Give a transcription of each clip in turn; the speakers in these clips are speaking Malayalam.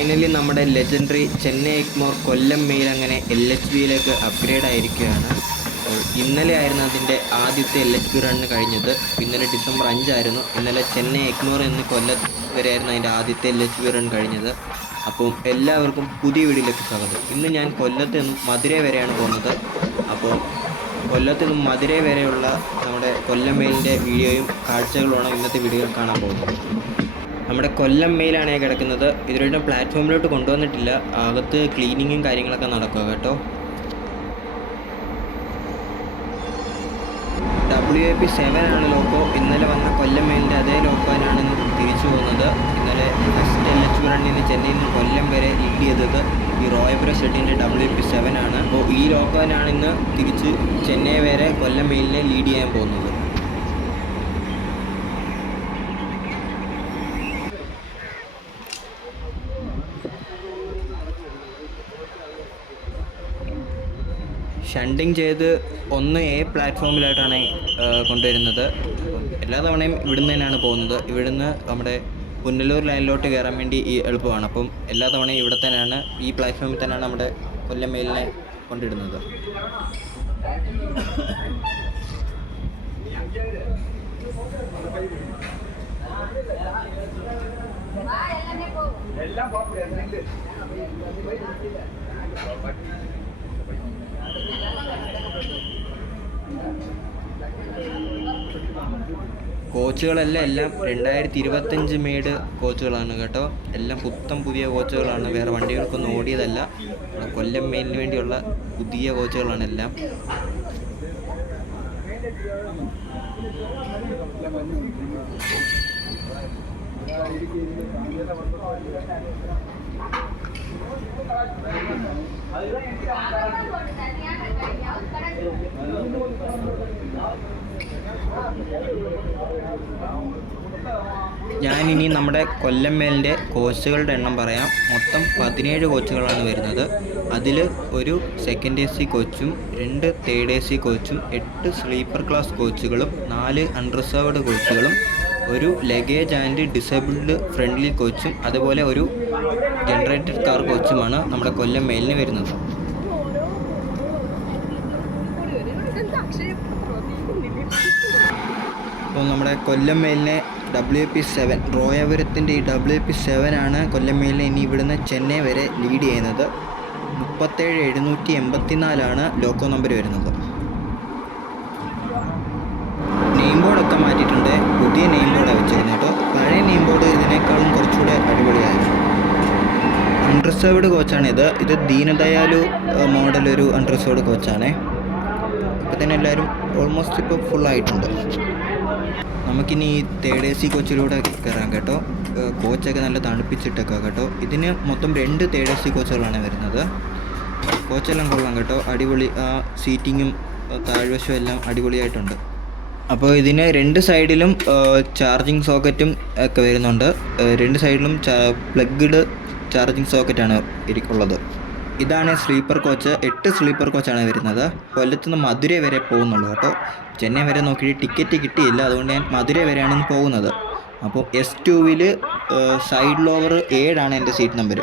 ഫൈനലി നമ്മുടെ ലെജൻഡറി ചെന്നൈ എഗ്മോർ കൊല്ലം മെയിൽ അങ്ങനെ LHBയിലേക്ക് അപ്ഗ്രേഡ് ആയിരിക്കുകയാണ്. അപ്പോൾ ഇന്നലെ ആയിരുന്നു അതിൻ്റെ ആദ്യത്തെ LHB റണ്ണ് കഴിഞ്ഞത്. ഇന്നലെ ഡിസംബർ 5 ആയിരുന്നു. ഇന്നലെ ചെന്നൈ എഗ്മോർ എന്ന് കൊല്ലം വരെയായിരുന്നു അതിൻ്റെ ആദ്യത്തെ LHB റൺ കഴിഞ്ഞത്. അപ്പോൾ എല്ലാവർക്കും പുതിയ വീഡിയോയിലേക്ക് സ്വാഗതം. ഇന്ന് ഞാൻ കൊല്ലത്ത് നിന്നും മധുരൈ വരെയാണ് പോകുന്നത്. അപ്പോൾ കൊല്ലത്ത് നിന്നും മധുരൈ വരെയുള്ള നമ്മുടെ കൊല്ലം മെയിലിൻ്റെ വീഡിയോയും കാഴ്ചകളുമാണ് ഇന്നത്തെ വീഡിയോയിൽ കാണാൻ പോകുന്നത്. നമ്മുടെ കൊല്ലം മെയിലാണ് കിടക്കുന്നത്. ഇതുവരെ പ്ലാറ്റ്ഫോമിലോട്ട് കൊണ്ടുവന്നിട്ടില്ല. അകത്ത് ക്ലീനിങ്ങും കാര്യങ്ങളൊക്കെ നടക്കുക കേട്ടോ. WAP7 ആണ് ലോക്കോ. ഇന്നലെ വന്ന കൊല്ലം മെയിലിൻ്റെ അതേ ലോക്കോനാണ് തിരിച്ചു പോകുന്നത്. ഇന്നലെ ഫസ്റ്റ് LHB റണ്ണിന് ചെന്നൈയിൽ നിന്ന് കൊല്ലം വരെ ലീഡ് ചെയ്തത് ഈ റോയപുര ഷെഡിൻ്റെ WAP7 ആണ്. അപ്പോൾ ഈ ലോക്കോനാണ് ഇന്ന് തിരിച്ച് ചെന്നൈ വരെ കൊല്ലം മെയിലിനെ ലീഡ് ചെയ്യാൻ പോകുന്നത്. ഷണ്ടിങ് ചെയ്ത് 1A പ്ലാറ്റ്ഫോമിലായിട്ടാണ് കൊണ്ടുവരുന്നത്. എല്ലാ തവണയും ഇവിടുന്ന് തന്നെയാണ് പോകുന്നത്. ഇവിടുന്ന് നമ്മുടെ പുനലൂർ ലൈനിലോട്ട് കയറാൻ വേണ്ടി എളുപ്പമാണ്. അപ്പം എല്ലാ തവണയും ഇവിടെ തന്നെയാണ്, ഈ പ്ലാറ്റ്ഫോമിൽ തന്നെയാണ് നമ്മുടെ കൊല്ലം മെയിലിനെ കൊണ്ടിടുന്നത്. കോച്ചുകളെല്ലാം 2025 മെയ്ഡ് കോച്ചുകളാണ് കേട്ടോ. എല്ലാം പുതിയ കോച്ചുകളാണ്. വേറെ വണ്ടികൾക്കൊന്നും ഓടിയതല്ല. കൊല്ലം മെയിലിന് വേണ്ടിയുള്ള പുതിയ കോച്ചുകളാണ് എല്ലാം. ഞാനിനി നമ്മുടെ കൊല്ലം മെയിലിൻ്റെ കോച്ചുകളുടെ എണ്ണം പറയാം. മൊത്തം 17 കോച്ചുകളാണ് വരുന്നത്. അതിൽ ഒരു സെക്കൻഡ് AC കോച്ചും 2 തേർഡ് AC കോച്ചും 8 സ്ലീപ്പർ ക്ലാസ് കോച്ചുകളും 4 അൺറിസർവ്ഡ് കോച്ചുകളും ഒരു ലഗേജ് ആൻഡ് ഡിസേബിൾഡ് ഫ്രണ്ട്ലി കോച്ചും അതുപോലെ ഒരു ജനറേറ്റഡ് കാർ കോച്ചുമാണ് നമ്മുടെ കൊല്ലം മെയിലിന് വരുന്നത്. അപ്പോൾ നമ്മുടെ കൊല്ലം മെയിലിനെ WAP7 റോയപുരത്തിൻ്റെ ഈ WAP7 ആണ് കൊല്ലം മെയിലിനെ ഇനി ഇവിടുന്ന് ചെന്നൈ വരെ ലീഡ് ചെയ്യുന്നത്. 37,784 ലോക്കോ നമ്പർ വരുന്നത്. നെയിം ബോർഡൊക്കെ മാറ്റിയിട്ടുണ്ട്. പുതിയ നെയിം ബോർഡാണ് വെച്ചിരുന്നത് കേട്ടോ. പഴയ നെയിം ബോർഡ് ഇതിനേക്കാളും കുറച്ചുകൂടെ അടിപൊളിയായിരുന്നു. അൺറിസർവ്ഡ് കോച്ചാണിത്. ഇത് ദീനദയാലു മോഡൽ ഒരു അൺറിസർവ്ഡ് കോച്ചാണ്. അപ്പോൾ തന്നെ എല്ലാവരും ഓൾമോസ്റ്റ് ഇപ്പോൾ ഫുള്ളായിട്ടുണ്ട്. നമുക്കിനി ഈ തേർഡ് AC കോച്ചിലൂടെ കയറാം കേട്ടോ. കോച്ചൊക്കെ നല്ല തണുപ്പിച്ചിട്ടൊക്കെ കേട്ടോ. ഇതിന് മൊത്തം 2 തേർഡ് AC കോച്ചുകളാണ് വരുന്നത്. കോച്ചെല്ലാം കൊള്ളാം കേട്ടോ. അടിപൊളി. സീറ്റിങ്ങും താഴ്വശവും എല്ലാം അടിപൊളിയായിട്ടുണ്ട്. അപ്പോൾ ഇതിന് 2 സൈഡിലും ചാർജിങ് സോക്കറ്റും ഒക്കെ വരുന്നുണ്ട്. 2 സൈഡിലും പ്ലഗ്ഡ് ചാർജിങ് സോക്കറ്റാണ് ഉള്ളത്. ഇതാണ് സ്ലീപ്പർ കോച്ച്. 8 സ്ലീപ്പർ കോച്ചാണ് വരുന്നത്. കൊല്ലത്ത് നിന്ന് മധുരൈ വരെ പോകുന്നുള്ളൂ കേട്ടോ. ചെന്നൈ വരെ നോക്കിയിട്ട് ടിക്കറ്റ് കിട്ടിയില്ല. അതുകൊണ്ട് ഞാൻ മധുരൈ വരെയാണ് പോകുന്നത്. അപ്പോൾ S2-വിൽ സൈഡ് ലോവർ 7 ആണ് എൻ്റെ സീറ്റ് നമ്പർ.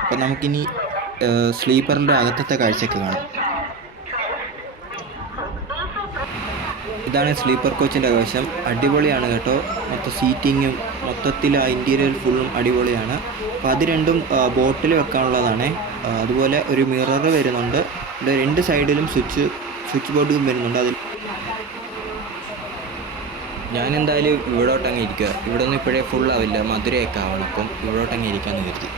അപ്പോൾ നമുക്കിനി സ്ലീപ്പറിൻ്റെ അകത്തത്തെ കാഴ്ചയൊക്കെ കാണാം. ഇതാണ് സ്ലീപ്പർ കോച്ചിൻ്റെ ആവശ്യം. അടിപൊളിയാണ് കേട്ടോ. സീറ്റിങ്ങും മൊത്തത്തിൽ ആ ഇൻറ്റീരിയർ ഫുള്ളും അടിപൊളിയാണ്. അപ്പോൾ അത് രണ്ടും ബോട്ടിൽ വെക്കാനുള്ളതാണ്. അതുപോലെ ഒരു മിറർ വരുന്നുണ്ട്. 2 സൈഡിലും സ്വിച്ച് ബോർഡും വരുന്നുണ്ട്. അതിൽ ഞാനെന്തായാലും ഇവിടോട്ടങ്ങ് ഇരിക്കുക. ഇവിടെ ഒന്നും ഇപ്പോഴേ ഫുള്ളാവില്ല, മധുരയൊക്കെ ആവണം. അപ്പം ഇവിടോട്ടങ്ങ് ഇരിക്കാമെന്ന് കരുതി.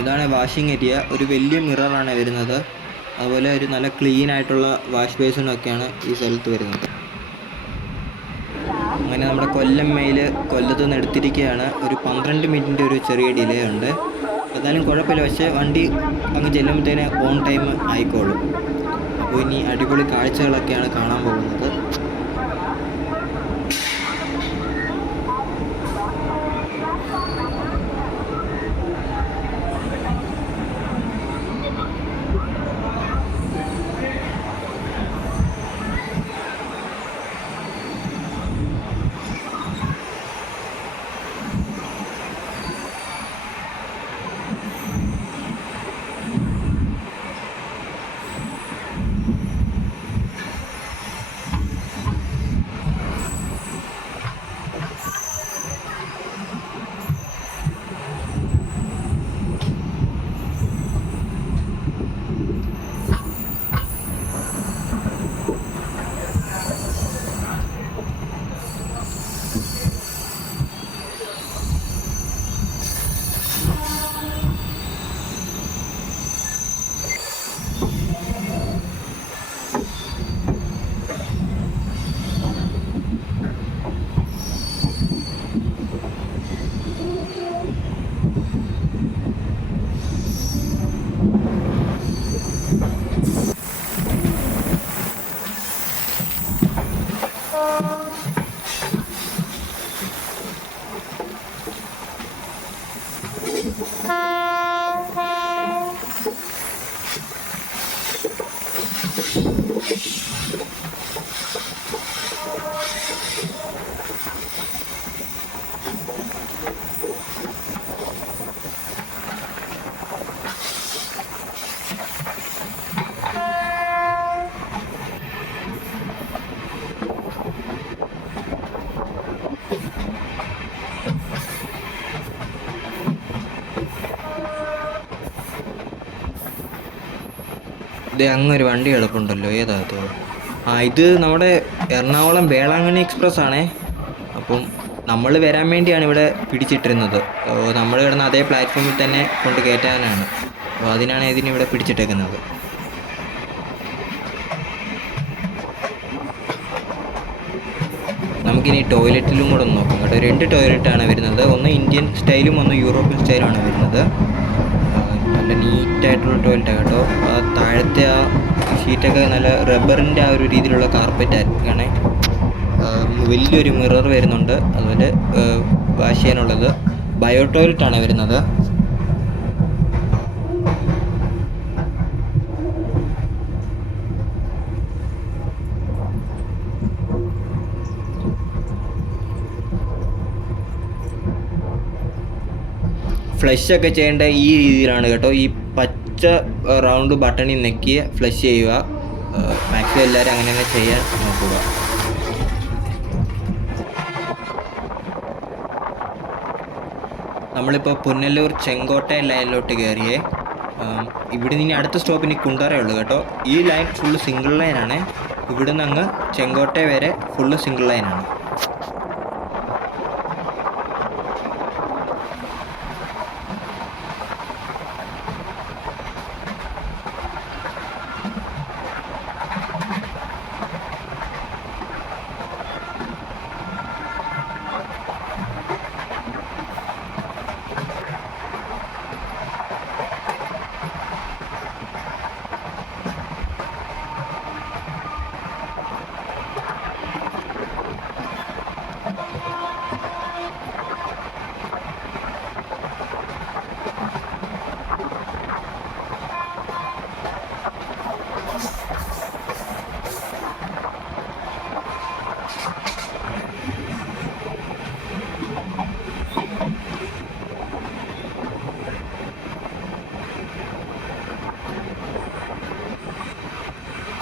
ഇതാണ് വാഷിംഗ് ഏരിയ. ഒരു വലിയ മിററാണ് വരുന്നത്. അതുപോലെ ഒരു നല്ല ക്ലീൻ ആയിട്ടുള്ള വാഷ് ബേസിനൊക്കെയാണ് ഈ സ്ഥലത്ത് വരുന്നത്. അങ്ങനെ നമ്മുടെ കൊല്ലം മെയിൽ കൊല്ലത്ത് നിന്ന് എടുത്തിരിക്കുകയാണ്. ഒരു 12 മിനിറ്റിൻ്റെ ഒരു ചെറിയ ഡിലേ ഉണ്ട്. എന്നാലും കുഴപ്പമില്ല. പക്ഷേ വണ്ടി അങ്ങ് ചെല്ലുമ്പോഴത്തേന് ഓൺ ടൈം ആയിക്കോളും. അപ്പോൾ ഇനി അടിപൊളി കാഴ്ചകളൊക്കെയാണ് കാണാൻ പോകുന്നത്. ഇത് അങ്ങൊരു വണ്ടി കിടപ്പുണ്ടല്ലോ, ഏതാ അത്? ഇത് നമ്മുടെ എറണാകുളം വേളാങ്കണ്ണി എക്സ്പ്രസ് ആണേ. അപ്പം നമ്മൾ വരാൻ വേണ്ടിയാണ് ഇവിടെ പിടിച്ചിട്ടിരുന്നത്. നമ്മൾ കിടന്ന അതേ പ്ലാറ്റ്ഫോമിൽ തന്നെ കൊണ്ട് കയറ്റാനാണ്. അപ്പോൾ അതിനാണ് ഇതിനിവിടെ പിടിച്ചിട്ടേക്കുന്നത്. നമുക്കിനി ടോയ്ലറ്റിലും കൂടെ ഒന്ന് നോക്കാം കേട്ടോ. 2 ടോയ്ലറ്റാണ് വരുന്നത്. ഒന്ന് ഇന്ത്യൻ സ്റ്റൈലും ഒന്ന് യൂറോപ്യൻ സ്റ്റൈലുമാണ് വരുന്നത്. നല്ല നീറ്റായിട്ടുള്ള ടോയ്ലറ്റാണ് കേട്ടോ. താഴത്തെ ആ ഷീറ്റൊക്കെ നല്ല റബ്ബറിൻ്റെ ആ ഒരു രീതിയിലുള്ള കാർപ്പറ്റ് ആയിരിക്കണേ. വലിയൊരു മിറർ വരുന്നുണ്ട്. അതുപോലെ വാഷ് ചെയ്യാനുള്ളത് ബയോ ടോയ്ലറ്റാണ് വരുന്നത്. ഫ്ലഷ് ഒക്കെ ചെയ്യേണ്ട ഈ രീതിയിലാണ് കേട്ടോ. ഈ പച്ച റൗണ്ട് ബട്ടണിൽ നെക്കിയ ഫ്ലഷ് ചെയ്യുക. മാക്സിമം എല്ലാവരും അങ്ങനെ തന്നെ ചെയ്യാൻ നോക്കുക. നമ്മളിപ്പോൾ പുനലൂർ ചെങ്കോട്ട ലൈനിലോട്ട് കയറിയേ. ഇവിടെ നിന്ന് അടുത്ത സ്റ്റോപ്പിന് കുണ്ടറേ ഉള്ളൂ കേട്ടോ. ഈ ലൈൻ ഫുള്ള് സിംഗിൾ ലൈനാണ്. ഇവിടുന്ന് അങ്ങ് ചെങ്കോട്ട വരെ ഫുള്ള് സിംഗിൾ ലൈനാണ്.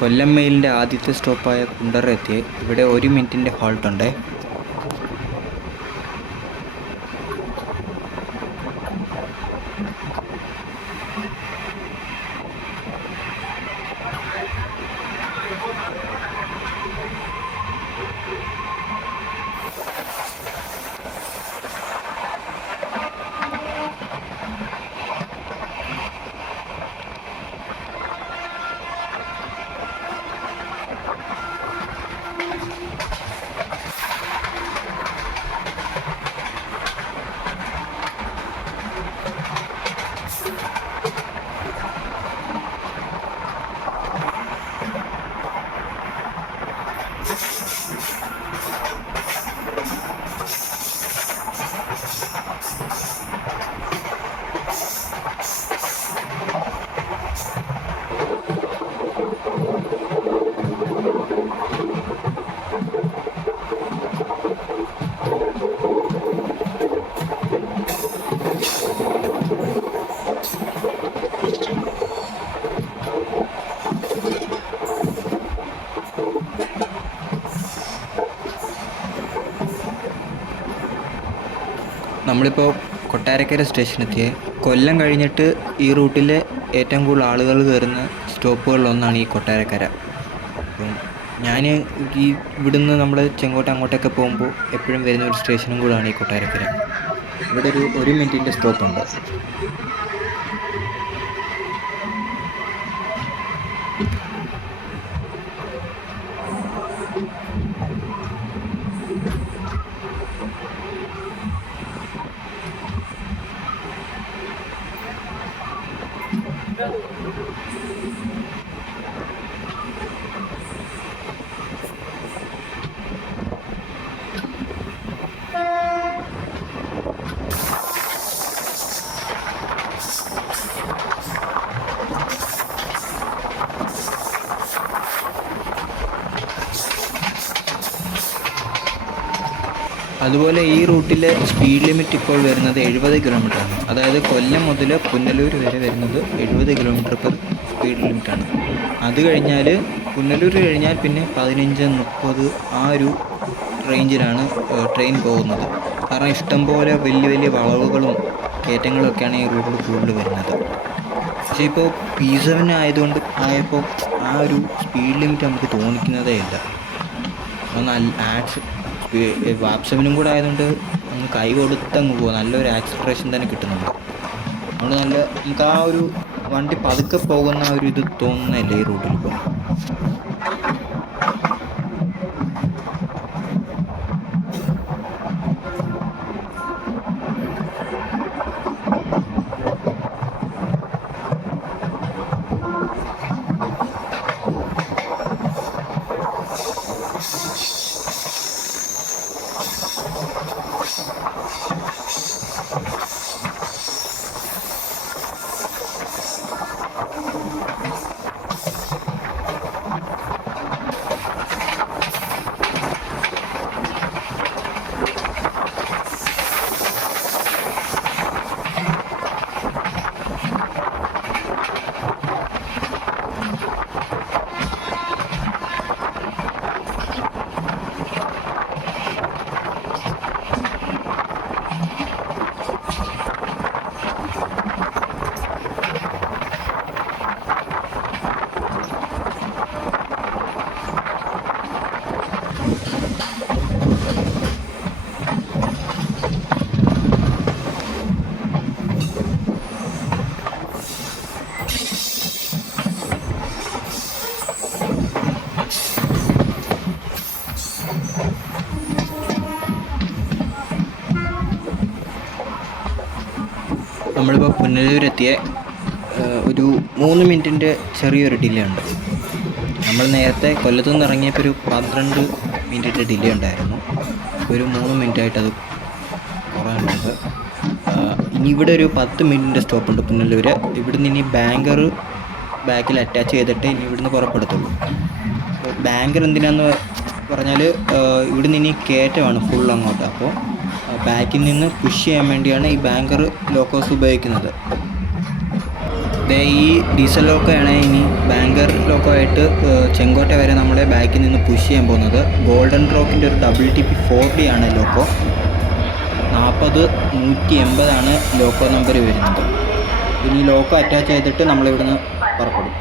കൊല്ലം മെയിലിൻ്റെ ആദ്യത്തെ സ്റ്റോപ്പായ കുണ്ടറ എത്തി. ഇവിടെ 1 മിനിറ്റിൻ്റെ ഹോൾട്ടുണ്ട്. നമ്മളിപ്പോൾ കൊട്ടാരക്കര സ്റ്റേഷനെത്തിയേ. കൊല്ലം കഴിഞ്ഞിട്ട് ഈ റൂട്ടിലെ ഏറ്റവും കൂടുതൽ ആളുകൾ കയറുന്ന സ്റ്റോപ്പുകളിലൊന്നാണ് ഈ കൊട്ടാരക്കര. അപ്പം ഞാൻ ഈ ഇവിടുന്ന് നമ്മൾ ചെങ്കോട്ട അങ്ങോട്ടൊക്കെ പോകുമ്പോൾ എപ്പോഴും വരുന്ന ഒരു സ്റ്റേഷനും കൂടാണ് ഈ കൊട്ടാരക്കര. ഇവിടെ ഒരു 1 മിനിറ്റിൻ്റെ സ്റ്റോപ്പുണ്ട്. അതുപോലെ ഈ റൂട്ടിലെ സ്പീഡ് ലിമിറ്റ് ഇപ്പോൾ വരുന്നത് 70 കിലോമീറ്ററാണ്. അതായത് കൊല്ലം മുതൽ പുനലൂർ വരെ വരുന്നത് 70 കിലോമീറ്റർ പെർ സ്പീഡ് ലിമിറ്റാണ്. അത് കഴിഞ്ഞാൽ പുനലൂർ കഴിഞ്ഞാൽ പിന്നെ 15, 30 ആ ഒരു റേഞ്ചിലാണ് ട്രെയിൻ പോകുന്നത്. കാരണം ഇഷ്ടംപോലെ വലിയ വലിയ വളവുകളും കയറ്റങ്ങളൊക്കെയാണ് ഈ റൂട്ടിൽ കൂടുതൽ വരുന്നത്. പക്ഷേ ഇപ്പോൾ P7 ആയപ്പോൾ ആ ഒരു സ്പീഡ് ലിമിറ്റ് നമുക്ക് തോന്നിക്കുന്നതേ ഇല്ല. നല്ല വാപ്സവിനും കൂടെ ആയതുകൊണ്ട് അങ്ങ് കൈ കൊടുത്ത് അങ്ങ് പോകും. നല്ലൊരു ആക്സിലറേഷൻ തന്നെ കിട്ടുന്നുണ്ട്. അതുകൊണ്ട് നമുക്ക് ആ ഒരു വണ്ടി പതുക്കെ പോകുന്ന ഒരു ഇത് തോന്നുന്നില്ല ഈ റൂട്ടിൽ ഇപ്പോൾ. നമ്മളിപ്പോൾ പുനലൂരെത്തിയ ഒരു 3 മിനിറ്റിൻ്റെ ചെറിയൊരു ഡിലേ ഉണ്ട്. നമ്മൾ നേരത്തെ കൊല്ലത്തു നിന്ന് ഇറങ്ങിയപ്പോൾ ഒരു 12 മിനിറ്റിൻ്റെ ഡിലേ ഉണ്ടായിരുന്നു. ഒരു 3 മിനിറ്റായിട്ട് അത് കുറവുണ്ട്. ഇനി ഇവിടെ ഒരു 10 മിനിറ്റിൻ്റെ സ്റ്റോപ്പുണ്ട് പുനലൂർ. ഇവിടുന്ന് ഇനി ബാങ്കർ ബാക്കിൽ അറ്റാച്ച് ചെയ്തിട്ട് ഇനി ഇവിടുന്ന് പുറപ്പെടുത്തുള്ളൂ. ബാങ്കർ എന്തിനാന്ന് പറഞ്ഞാൽ ഇവിടുന്ന് ഇനി കയറ്റമാണ് ഫുൾ അങ്ങോട്ട്. അപ്പോൾ ബാക്കിൽ നിന്ന് പുഷ് ചെയ്യാൻ വേണ്ടിയാണ് ഈ ബാങ്കർ ലോക്കോസ് ഉപയോഗിക്കുന്നത്. ഈ ഡീസൽ ലോക്കോയാണ് ഇനി ബാങ്കർ ലോക്കോ ആയിട്ട് ചെങ്കോട്ട വരെ നമ്മളെ ബാക്കിൽ നിന്ന് പുഷ് ചെയ്യാൻ പോകുന്നത്. ഗോൾഡൻ റോക്കിൻ്റെ ഒരു WTP 4D ആണ് ലോക്കോ. 40-180 ലോക്കോ നമ്പർ വരുന്നത്. ഇനി ലോക്കോ അറ്റാച്ച് ചെയ്തിട്ട് നമ്മളിവിടുന്ന് പുറപ്പെടും.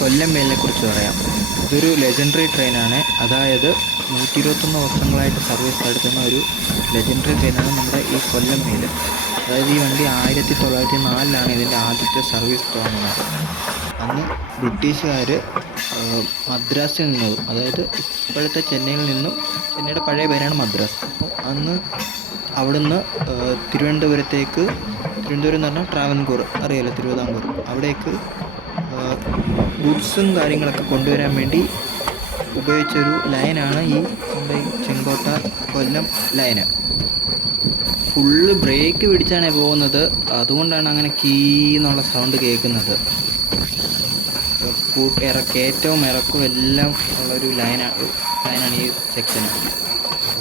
കൊല്ലം മെയിലിനെ കുറിച്ച് പറയാം. ഇതൊരു ലെജൻഡറി ട്രെയിനാണ്. അതായത് 121 വർഷങ്ങളായിട്ട് സർവീസ് നടത്തുന്ന ഒരു ലെജൻഡറി ട്രെയിനാണ് നമ്മുടെ ഈ കൊല്ലം മെയിൽ. അതായത് ഈ വണ്ടി 1904 ഇതിൻ്റെ ആദ്യത്തെ സർവീസ് തുടങ്ങുന്നത്. അന്ന് ബ്രിട്ടീഷുകാർ മദ്രാസിൽ നിന്നും, അതായത് ഇപ്പോഴത്തെ ചെന്നൈയിൽ നിന്നും, ചെന്നൈയുടെ പഴയ പേരാണ് മദ്രാസ്. അപ്പോൾ അന്ന് അവിടുന്ന് തിരുവനന്തപുരത്തേക്ക്, തിരുവനന്തപുരം എന്ന് പറഞ്ഞാൽ ട്രാവൻകൂർ അറിയാലോ, തിരുവിതാംകൂർ, അവിടേക്ക് ഗുഡ്സും കാര്യങ്ങളൊക്കെ കൊണ്ടുവരാൻ വേണ്ടി ഉപയോഗിച്ചൊരു ലൈനാണ് ഈ നമ്മുടെ ചെങ്കോട്ട കൊല്ലം ലൈന്. ഫുള്ള് ബ്രേക്ക് പിടിച്ചാണ് പോകുന്നത്. അതുകൊണ്ടാണ് അങ്ങനെ കീ എന്നുള്ള സൗണ്ട് കേൾക്കുന്നത്. കയറ്റവും ഇറക്കവും എല്ലാം ഉള്ളൊരു ലൈനാണ് ഈ സെക്ഷൻ.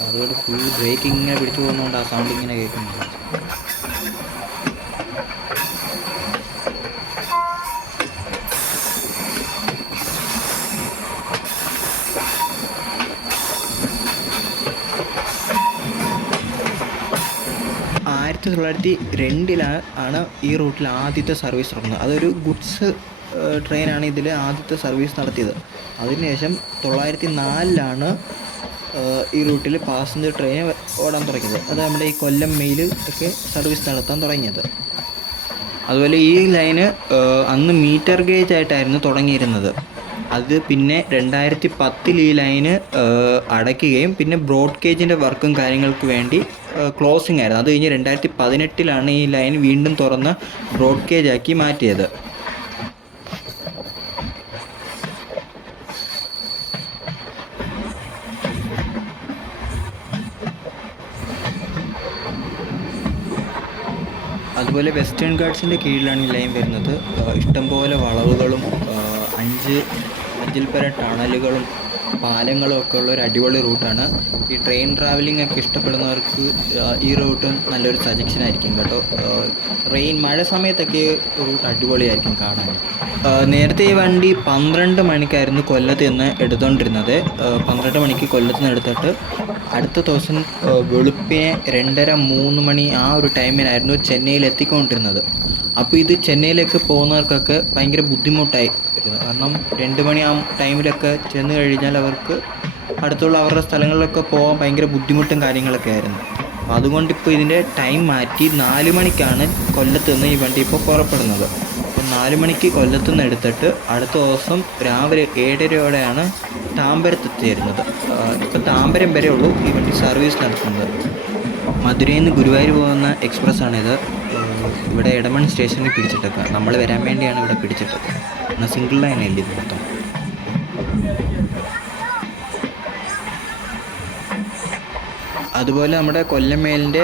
അതുകൊണ്ട് ഫുൾ ബ്രേക്ക് ഇങ്ങനെ പിടിച്ചു പോകുന്നതുകൊണ്ട് ആ സൗണ്ട് ഇങ്ങനെ കേൾക്കുന്നത്. ആയിരത്തി 1902 ഈ റൂട്ടിൽ ആദ്യത്തെ സർവീസ് തുടങ്ങുന്നത്. അതൊരു ഗുഡ്സ് ട്രെയിനാണ് ഇതിൽ ആദ്യത്തെ സർവീസ് നടത്തിയത്. അതിനുശേഷം 1904 ഈ റൂട്ടിൽ പാസഞ്ചർ ട്രെയിൻ ഓടാൻ തുടങ്ങിയത്. അത് നമ്മുടെ ഈ കൊല്ലം മെയിൽ ഒക്കെ സർവീസ് നടത്താൻ തുടങ്ങിയത്. അതുപോലെ ഈ ലൈന് അന്ന് മീറ്റർ ഗേജ് ആയിട്ടായിരുന്നു തുടങ്ങിയിരുന്നത്. അത് പിന്നെ 2010 ഈ ലൈന് അടയ്ക്കുകയും പിന്നെ ബ്രോഡ് ഗേജിൻ്റെ വർക്കും കാര്യങ്ങൾക്ക് വേണ്ടി ക്ലോസിംഗ് ആയിരുന്നു. അത് കഴിഞ്ഞ് 2018 ഈ ലൈൻ വീണ്ടും തുറന്ന് ബ്രോഡ് ഗേജ് ആക്കി മാറ്റിയത്. അതുപോലെ വെസ്റ്റേൺ ഗാർഡ്സിൻ്റെ കീഴിലാണ് ഈ ലൈൻ വരുന്നത്. ഇഷ്ടംപോലെ വളവുകളും 5-ൽ പരം ടണലുകളും പാലങ്ങളും ഒക്കെ ഉള്ള ഒരു അടിപൊളി റൂട്ടാണ്. ഈ ട്രെയിൻ ട്രാവലിംഗ് ഒക്കെ ഇഷ്ടപ്പെടുന്നവർക്ക് ഈ റൂട്ട് നല്ലൊരു സജഷൻ ആയിരിക്കും കേട്ടോ. മഴ സമയത്തൊക്കെ റൂട്ട് അടിപൊളിയായിരിക്കും കാണാൻ. നേരത്തെ ഈ വണ്ടി 12 മണിക്കായിരുന്നു കൊല്ലത്ത് നിന്ന് എടുത്തുകൊണ്ടിരുന്നത്. 12 മണിക്ക് കൊല്ലത്ത് നിന്ന് എടുത്തിട്ട് അടുത്ത ദിവസം വെളുപ്പിനെ 2:30-3 മണി ആ ഒരു ടൈമിനായിരുന്നു ചെന്നൈയിൽ എത്തിക്കൊണ്ടിരുന്നത്. അപ്പോൾ ഇത് ചെന്നൈയിലേക്ക് പോകുന്നവർക്കൊക്കെ ഭയങ്കര ബുദ്ധിമുട്ടായി വരുന്നത്. കാരണം 2 മണി ആ ടൈമിലൊക്കെ ചെന്ന് കഴിഞ്ഞാൽ അവർക്ക് അടുത്തുള്ള അവരുടെ സ്ഥലങ്ങളിലൊക്കെ പോകാൻ ഭയങ്കര ബുദ്ധിമുട്ടും കാര്യങ്ങളൊക്കെ ആയിരുന്നു. അപ്പോൾ അതുകൊണ്ട് ഇപ്പോൾ ഇതിൻ്റെ ടൈം മാറ്റി 4 മണിക്കാണ് കൊല്ലത്ത് നിന്ന് ഈ വണ്ടി ഇപ്പോൾ പുറപ്പെടുന്നത്. അപ്പോൾ 4 മണിക്ക് കൊല്ലത്ത് നിന്ന് എടുത്തിട്ട് അടുത്ത ദിവസം രാവിലെ 7:30 താമ്പരത്ത് എത്തിയിരുന്നത്. ഇപ്പോൾ താമ്പരം വരെ ഉള്ളൂ ഈ വണ്ടി സർവീസ് നടത്തുന്നത്. മധുരയിൽ നിന്ന് ഗുരുവായൂർ പോകുന്ന എക്സ്പ്രസ്സാണിത്. ഇവിടെ എടമൺ സ്റ്റേഷനിൽ പിടിച്ചിട്ടൊക്കെ നമ്മൾ വരാൻ വേണ്ടിയാണ് ഇവിടെ പിടിച്ചിട്ടത്. എന്നാൽ സിംഗിൾ ലൈനല്ലേ ഇത് മൊത്തം. അതുപോലെ നമ്മുടെ കൊല്ലം മെയിലിൻ്റെ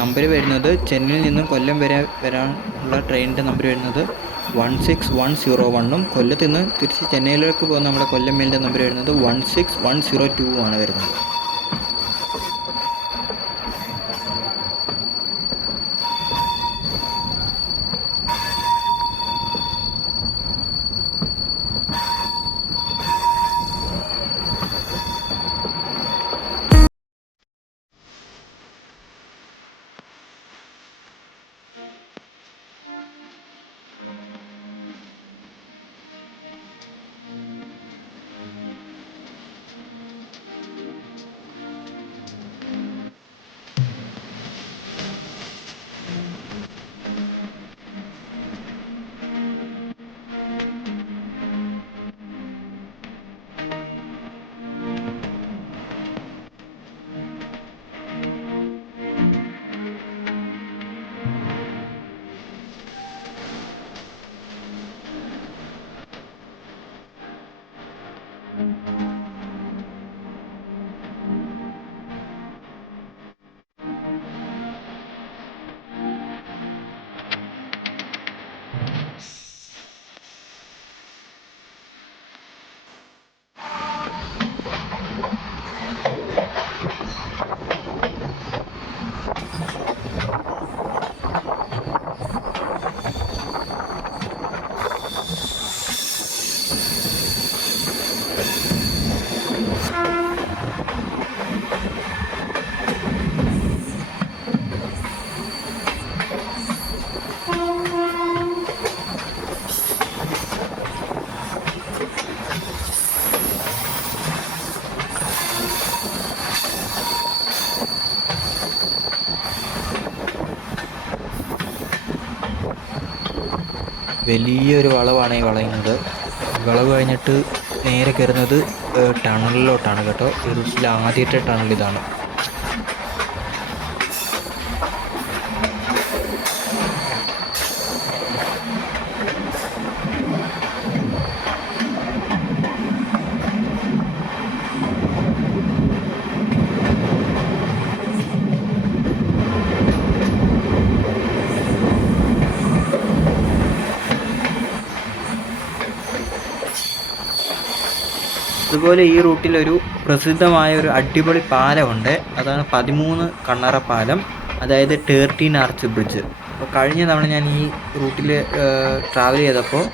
നമ്പർ വരുന്നത്, ചെന്നൈയിൽ നിന്നും കൊല്ലം വരാനുള്ള ട്രെയിനിൻ്റെ നമ്പർ വരുന്നത് 16101 കൊല്ലത്ത് നിന്ന് തിരിച്ച് ചെന്നൈയിലേക്ക് പോകുന്ന നമ്മുടെ കൊല്ലം മെയിലിൻ്റെ നമ്പർ വരുന്നത് 16102 ആണ് വരുന്നത്. വലിയൊരു വളവാണ് ഈ വളയുന്നത്. വളവ് കഴിഞ്ഞിട്ട് നേരെ കയറുന്നത് ടണലിലോട്ടാണ് കേട്ടോ. ഈ റൂട്ടിലെ ആദ്യത്തെ ടണൽ ഇതാണ്. അതുപോലെ ഈ റൂട്ടിലൊരു പ്രസിദ്ധമായ ഒരു അടിപൊളി പാലമുണ്ട്. അതാണ് 13 കണ്ണറ പാലം, അതായത് 13 ആർച്ച് ബ്രിഡ്ജ്. അപ്പോൾ കഴിഞ്ഞ തവണ ഞാൻ ഈ റൂട്ടിൽ ട്രാവൽ ചെയ്തപ്പോൾ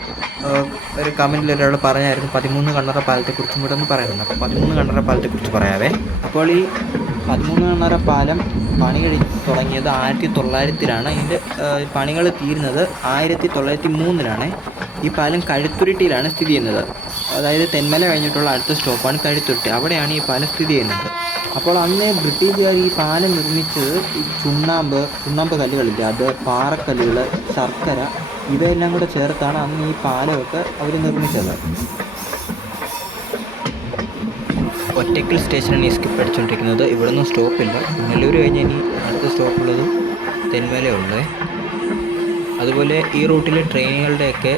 ഒരു കമൻറ്റിൽ ഒരാൾ പറഞ്ഞായിരുന്നു 13 കണ്ണറ പാലത്തെക്കുറിച്ചും കൂടെ ഒന്ന് പറയുന്നത്. അപ്പോൾ 13 കണ്ണറ പാലത്തെക്കുറിച്ച് പറയാവേ. അപ്പോൾ ഈ 13 കണ്ണറ പാലം പണി തുടങ്ങിയത് 1900-ലാണ്. ഇതിൻ്റെ പണികൾ തീരുന്നത് 1903-ലാണ്. ഈ പാലം കഴുത്തുരുട്ടിയിലാണ് സ്ഥിതി ചെയ്യുന്നത്. അതായത് തെന്മല കഴിഞ്ഞിട്ടുള്ള അടുത്ത സ്റ്റോപ്പാണ് കഴുത്തുരുട്ടി. അവിടെയാണ് ഈ പാലം സ്ഥിതി ചെയ്യുന്നത്. അപ്പോൾ അന്ന് ബ്രിട്ടീഷുകാർ ഈ പാലം നിർമ്മിച്ചത് ഈ ചുണ്ണാമ്പ് കല്ലുകളില്ല, അത് പാറക്കല്ലുകൾ, ശർക്കര, ഇവയെല്ലാം കൂടെ ചേർത്താണ് അന്ന് ഈ പാലമൊക്കെ അവർ നിർമ്മിച്ചത്. ഒറ്റയ്ക്കൽ സ്റ്റേഷനാണ് ഈ സ്കിപ്പ് അടിച്ചുകൊണ്ടിരിക്കുന്നത്. ഇവിടെ നിന്നും സ്റ്റോപ്പില്ല. നെല്ലൂർ കഴിഞ്ഞ് ഇനി അടുത്ത സ്റ്റോപ്പുള്ളത് തെന്മലയുണ്ട്. അതുപോലെ ഈ റൂട്ടിലെ ട്രെയിനുകളുടെയൊക്കെ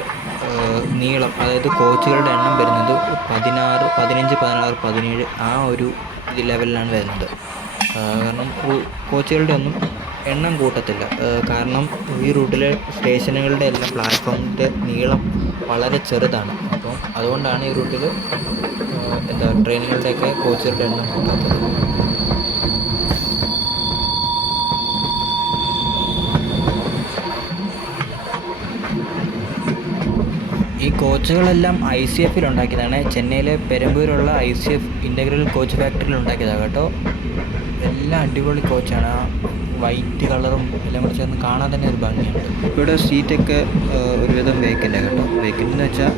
നീളം, അതായത് കോച്ചുകളുടെ എണ്ണം വരുന്നത് 16, 15, 16, 17 ആ ഒരു ലെവലിലാണ് വരുന്നത്. കാരണം കോച്ചുകളുടെ ഒന്നും എണ്ണം കൂട്ടത്തില്ല. കാരണം ഈ റൂട്ടിലെ സ്റ്റേഷനുകളുടെ എല്ലാം പ്ലാറ്റ്ഫോമിൻ്റെ നീളം വളരെ ചെറുതാണ്. അപ്പോൾ അതുകൊണ്ടാണ് ഈ റൂട്ടിൽ ട്രെയിനുകളുടെയൊക്കെ കോച്ചുകളുടെ എണ്ണം കൂട്ടാത്തത്. ഈ കോച്ചുകളെല്ലാം ICF ഉണ്ടാക്കിയതാണ്. ചെന്നൈയിലെ പെരമ്പൂരുള്ള ICF ഇൻ്റഗ്രൽ കോച്ച് ഫാക്ടറിയിൽ ഉണ്ടാക്കിയതാണ് കേട്ടോ. എല്ലാം അടിപൊളി കോച്ചാണ്. ആ വൈറ്റ് കളറും എല്ലാം കൂടെ ചേർന്ന് കാണാൻ തന്നെ ഒരു ഭംഗിയുണ്ട്. ഇവിടെ സീറ്റൊക്കെ ഒരുവിധം വേക്കൻ്റ് കേട്ടോ. വേക്കൻ്റ് എന്ന് വെച്ചാൽ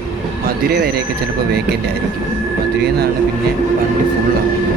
മധുര വരെയൊക്കെ ചിലപ്പോൾ വേക്കൻ്റ് ആയിരിക്കും. മധുരയിൽ നിന്നാണ് പിന്നെ വണ്ടി ഫുള്ളാകുന്നത്.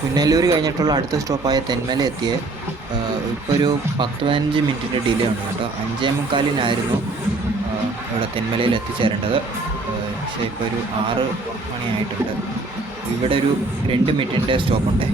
പുനലൂർ കഴിഞ്ഞിട്ടുള്ള അടുത്ത സ്റ്റോപ്പായ തെന്മല എത്തിയ ഇപ്പോൾ ഒരു 10-15 മിനിറ്റിൻ്റെ ഡിലേ ഉണ്ട് കേട്ടോ. 5:45-നായിരുന്നു ഇവിടെ തെന്മലയിൽ എത്തിച്ചേരേണ്ടത്. പക്ഷേ ഇപ്പോൾ ഒരു 6 മണിയായിട്ടുണ്ട്. ഇവിടെ ഒരു 2 മിനിറ്റിൻ്റെ സ്റ്റോപ്പുണ്ട്.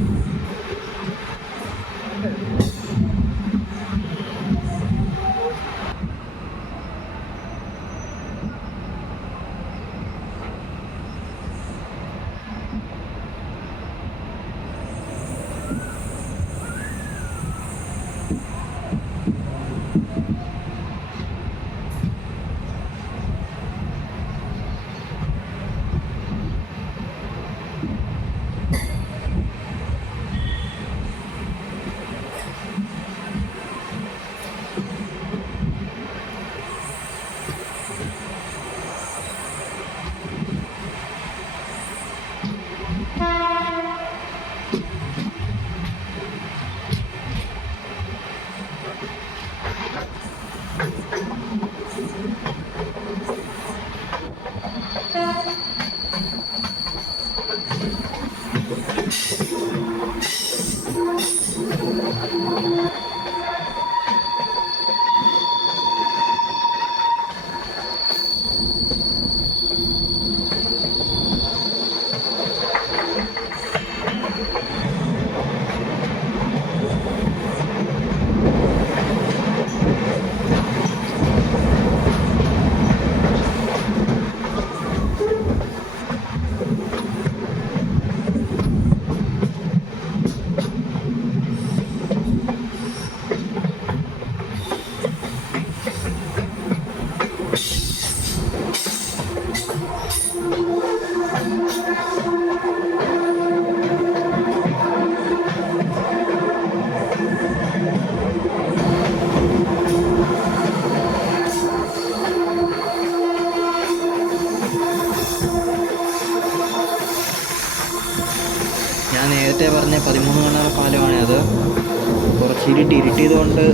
ഇരുട്ടിയതുകൊണ്ട്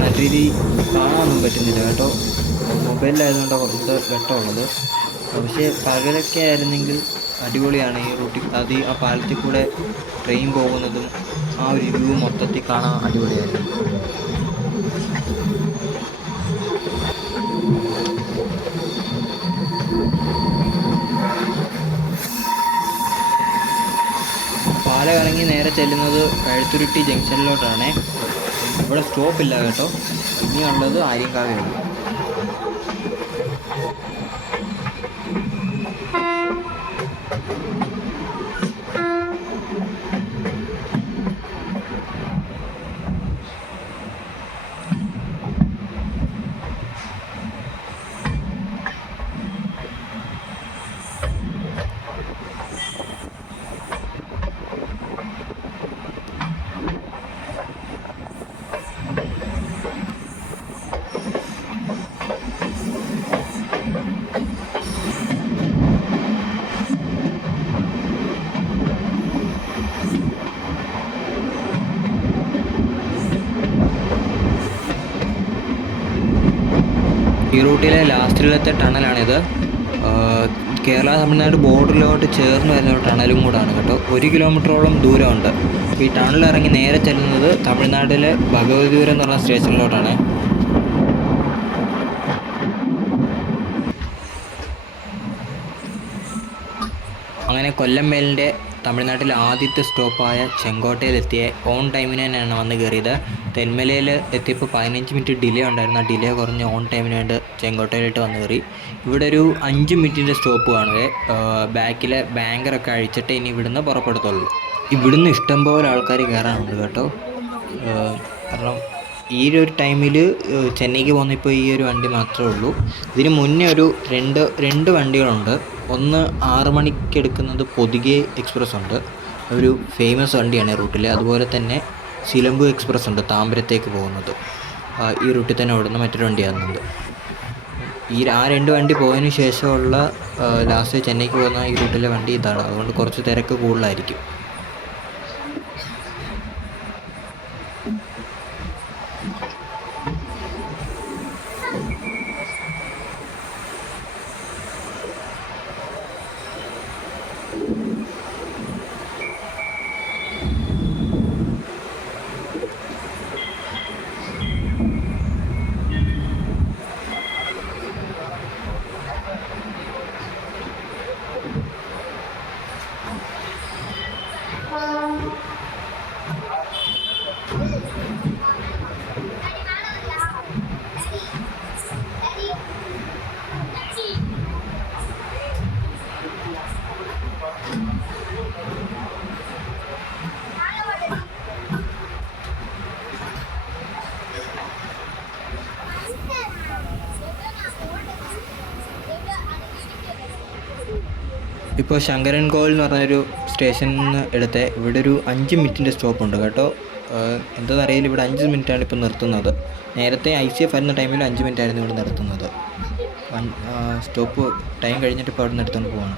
നല്ല രീതിയിൽ കാണാനൊന്നും പറ്റുന്നില്ല കേട്ടോ. മൊബൈലിലായതുകൊണ്ടാണ് കുറച്ച് വെട്ടമുള്ളത്. പക്ഷേ പകലൊക്കെ ആയിരുന്നെങ്കിൽ അടിപൊളിയാണ് ഈ റൂട്ടിൽ. ആ പാലത്തിൽ കൂടെ ട്രെയിൻ പോകുന്നതും ആ ഒരു വ്യൂ മൊത്തത്തിൽ കാണാൻ അടിപൊളിയായിരുന്നു. പാലം ഇറങ്ങി നേരെ ചെല്ലുന്നത് കഴുത്തുരുട്ടി ജംഗ്ഷനിലോട്ടാണ്. ഇവിടെ സ്റ്റോപ്പില്ല കേട്ടോ. ഇനിയുള്ളത് ആര്യങ്കാവേ ഉള്ളൂ. ഈ റൂട്ടിലെ ലാസ്റ്റിലത്തെ ടണലാണിത്. കേരള തമിഴ്നാട് ബോർഡറിലോട്ട് ചേർന്ന് വരുന്ന ടണലും കൂടാണ് കേട്ടോ. 1 കിലോമീറ്ററോളം ദൂരമുണ്ട്. ഈ ടണൽ ഇറങ്ങി നേരെ ചെല്ലുന്നത് തമിഴ്നാട്ടിലെ ഭഗവതിപുരം എന്ന് പറഞ്ഞ സ്റ്റേഷനിലോട്ടാണ്. അങ്ങനെ കൊല്ലം മേലിൻ്റെ തമിഴ്നാട്ടിലെ ആദ്യത്തെ സ്റ്റോപ്പായ ചെങ്കോട്ടയിലെത്തിയ ഓൺ ടൈമിന് തന്നെയാണ് വന്ന് കയറിയത്. തെന്മലയിൽ എത്തിയപ്പോൾ 15 മിനിറ്റ് ഡിലേ ഉണ്ടായിരുന്നു. ആ ഡിലേ കുറഞ്ഞ് ഓൺ ടൈമിന് വേണ്ടി ചെങ്കോട്ടയിലിട്ട് വന്ന് കയറി. ഇവിടെ ഒരു 5 മിനിറ്റിൻ്റെ സ്റ്റോപ്പ് കാണുക. ബാക്കിലെ ബാങ്കറൊക്കെ അഴിച്ചിട്ട് ഇനി ഇവിടുന്ന് പുറപ്പെടുത്തുള്ളൂ. ഇവിടുന്ന് ഇഷ്ടംപോലെ ആൾക്കാർ കയറാനുണ്ട് കേട്ടോ. കാരണം ഈ ഒരു ടൈമിൽ ചെന്നൈക്ക് പോകുന്നപ്പോൾ ഈ ഒരു വണ്ടി മാത്രമേ ഉള്ളൂ. ഇതിന് മുന്നേ ഒരു രണ്ട് വണ്ടികളുണ്ട്. ഒന്ന് 6 മണിക്ക് എടുക്കുന്നത് പൊതികെ എക്സ്പ്രസ് ഉണ്ട്, ഒരു ഫേമസ് വണ്ടിയാണ് ഈ റൂട്ടിൽ. അതുപോലെ തന്നെ സിലമ്പു എക്സ്പ്രസ് ഉണ്ട്, താമ്പരത്തേക്ക് പോകുന്നത്. ഈ റൂട്ടിൽ തന്നെ ഓടുന്ന മറ്റൊരു വണ്ടിയാകുന്നുണ്ട്. ആ 2 വണ്ടി പോയതിന് ശേഷമുള്ള ലാസ്റ്റ് ചെന്നൈക്ക് പോകുന്ന ഈ റൂട്ടിലെ വണ്ടി ഇതാണ്. അതുകൊണ്ട് കുറച്ച് തിരക്ക് കൂടുതലായിരിക്കും. ഇപ്പോൾ ശങ്കരൻകോവിൽ എന്ന് പറഞ്ഞൊരു സ്റ്റേഷനിൽ നിന്ന് എടുത്ത് ഇവിടെ ഒരു 5 മിനിറ്റിൻ്റെ സ്റ്റോപ്പുണ്ട് കേട്ടോ. എന്താണെന്നറിയില്ല, ഇവിടെ 5 മിനിറ്റാണ് ഇപ്പോൾ നിർത്തുന്നത്. നേരത്തെ ICF വരുന്ന ടൈമിൽ 5 മിനിറ്റായിരുന്നു ഇവിടെ നിർത്തുന്നത്. സ്റ്റോപ്പ് ടൈം കഴിഞ്ഞിട്ട് ഇപ്പോൾ അവിടെ നിന്ന് എടുത്തുകൊണ്ട് പോവാണ്.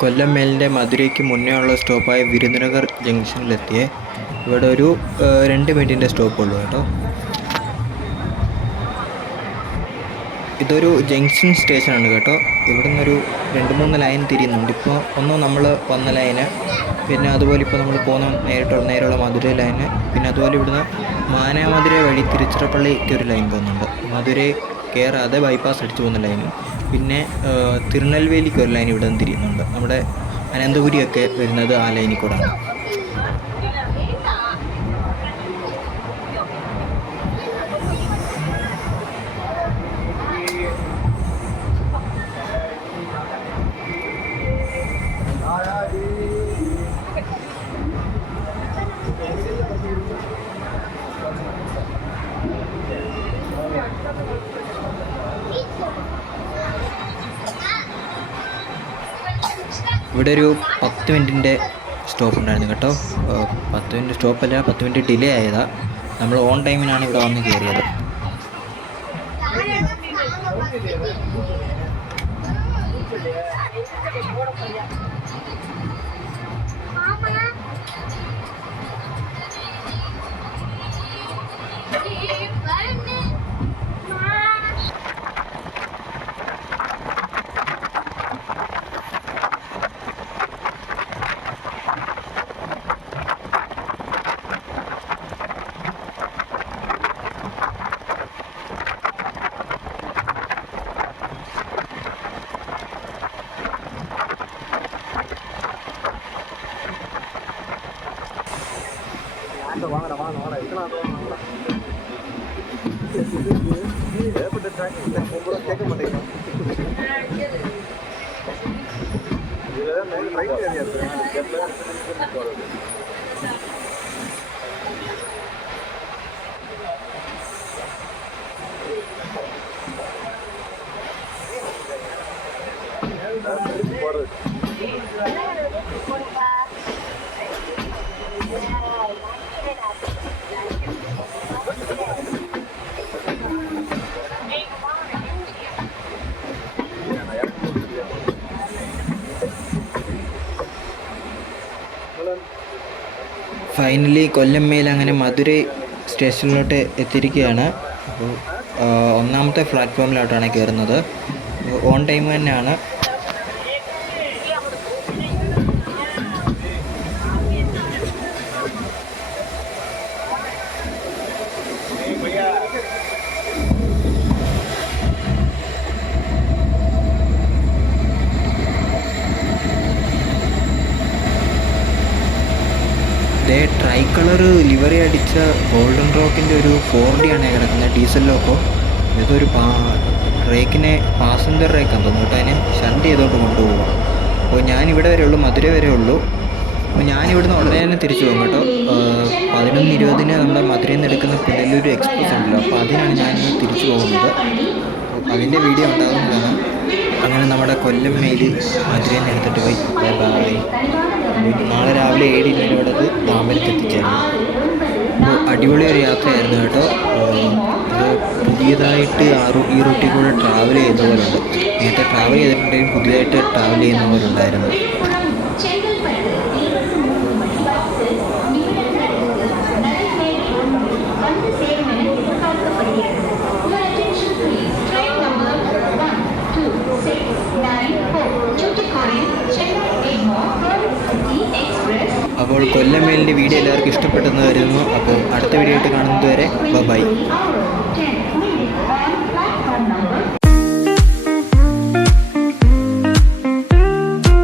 കൊല്ലം മേലിൻ്റെ മധുരയ്ക്ക് മുന്നേ ഉള്ള സ്റ്റോപ്പായ വിരുദനഗർ ജംഗ്ഷനിലെത്തിയേ. ഇവിടെ ഒരു 2 മിനിറ്റിൻ്റെ സ്റ്റോപ്പുള്ളൂ കേട്ടോ. ഇതൊരു ജംഗ്ഷൻ സ്റ്റേഷനാണ് കേട്ടോ. ഇവിടെ നിന്നൊരു 2-3 ലൈൻ തിരിയുന്നുണ്ട്. ഇപ്പോൾ ഒന്ന് നമ്മൾ വന്ന ലൈന്, പിന്നെ അതുപോലെ ഇപ്പോൾ നമ്മൾ പോകുന്ന നേരെയുള്ള മധുരൈ ലൈന്, പിന്നെ അതുപോലെ ഇവിടുന്ന് മാനാമധുരൈ വഴി തിരുച്ചിറപ്പള്ളിക്ക് ഒരു ലൈൻ പോകുന്നുണ്ട്. മധുരൈ കയറാതെ ബൈപ്പാസ് അടിച്ചു പോകുന്ന ലൈനും, പിന്നെ തിരുനെൽവേലിക്ക് ഒരു ലൈൻ ഇവിടെ നിന്ന് തിരിയുന്നുണ്ട്. നമ്മുടെ അനന്തപുരിയൊക്കെ വരുന്നത് ആ ലൈനിൽ കൂടാണ്. ഇവിടെ ഒരു 10 മിനിറ്റിൻ്റെ സ്റ്റോപ്പ് ഉണ്ടായിരുന്നു കേട്ടോ. 10 മിനിറ്റ് സ്റ്റോപ്പല്ല, 10 മിനിറ്റ് ഡിലേ ആയതാണ്. നമ്മൾ ഓൺ ടൈമിനാണ് ഇവിടെ വന്ന് കയറിയത്. ഫൈനലി കൊല്ലം മെയിൽ അങ്ങനെ മധുരൈ സ്റ്റേഷനിലോട്ട് എത്തിയിരിക്കുകയാണ്. അപ്പോൾ ഒന്നാമത്തെ പ്ലാറ്റ്ഫോമിലോട്ടാണ് കയറുന്നത്. ഓൺ ടൈം തന്നെയാണ്. ട്രൈ കളർ ലിവറി അടിച്ച ഗോൾഡൻ റോക്കിൻ്റെ ഒരു 4D ആണ് കിടക്കുന്നത്, ഡീസൽ ലോക്കോ. ഇതൊരു റേക്കിനെ പാസഞ്ചർ റേക്കാന്ന് തോന്നുന്നു കേട്ടോ. അതിനെ ഷണ്ട് ചെയ്തോട്ട് കൊണ്ടുപോകുക. അപ്പോൾ ഞാനിവിടെ വരെ ഉള്ളൂ, മധുരൈ വരെ ഉള്ളൂ. അപ്പോൾ ഞാനിവിടുന്ന് ഉടനെ തന്നെ തിരിച്ചു പോകും കേട്ടോ. 11:20 നമ്മുടെ മധുരയിൽ നിന്ന് എടുക്കുന്ന പുനലൂർ എക്സ്പ്രസ് ഉണ്ടല്ലോ, അപ്പോൾ അതിനാണ് ഞാനിന്ന് തിരിച്ചു പോകുന്നത്. അപ്പോൾ അതിൻ്റെ വീഡിയോ ഉണ്ടാകുന്നതാണ്. അങ്ങനെ നമ്മുടെ കൊല്ലം മെയിൽ മധുരയിൽ നിന്ന് എടുത്തിട്ട് പോയി. Bye bye. നാളെ രാവിലെ 7 ഇവിടെ താമരയ്ക്ക് എത്തിച്ചേരുന്നു. അപ്പോൾ അടിപൊളി ഒരു യാത്രയായിരുന്നു കേട്ടോ. ഇത് പുതിയതായിട്ട് ഈ റൂട്ടിൽ കൂടെ ട്രാവൽ ചെയ്യുന്ന പോലുണ്ട്. നേരത്തെ ട്രാവൽ ചെയ്തിട്ടുണ്ടെങ്കിൽ പുതിയതായിട്ട് ട്രാവൽ ചെയ്യുന്ന പോലെ ഉണ്ടായിരുന്നു. അപ്പോൾ കൊല്ലം മെയിലിൻ്റെ വീഡിയോ എല്ലാവർക്കും ഇഷ്ടപ്പെട്ടെന്ന് കരുതുന്നു. അപ്പോൾ അടുത്ത വീഡിയോ ആയിട്ട് കാണുന്നത് വരെ ബൈ.